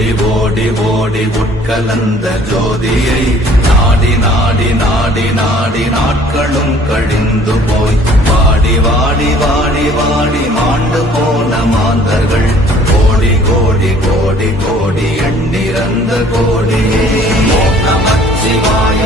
ஓடி ஓடி ஓடி உட்கலந்த ஜோதியை நாடி நாடி நாடி நாடி நாட்களும் கழிந்து போய் வாடி வாடி வாடி வாடி மாண்டு போன மாந்தர்கள் கோடி கோடி கோடி கோடி எண்ணிறந்த கோடியே ஓம் நமச்சிவாய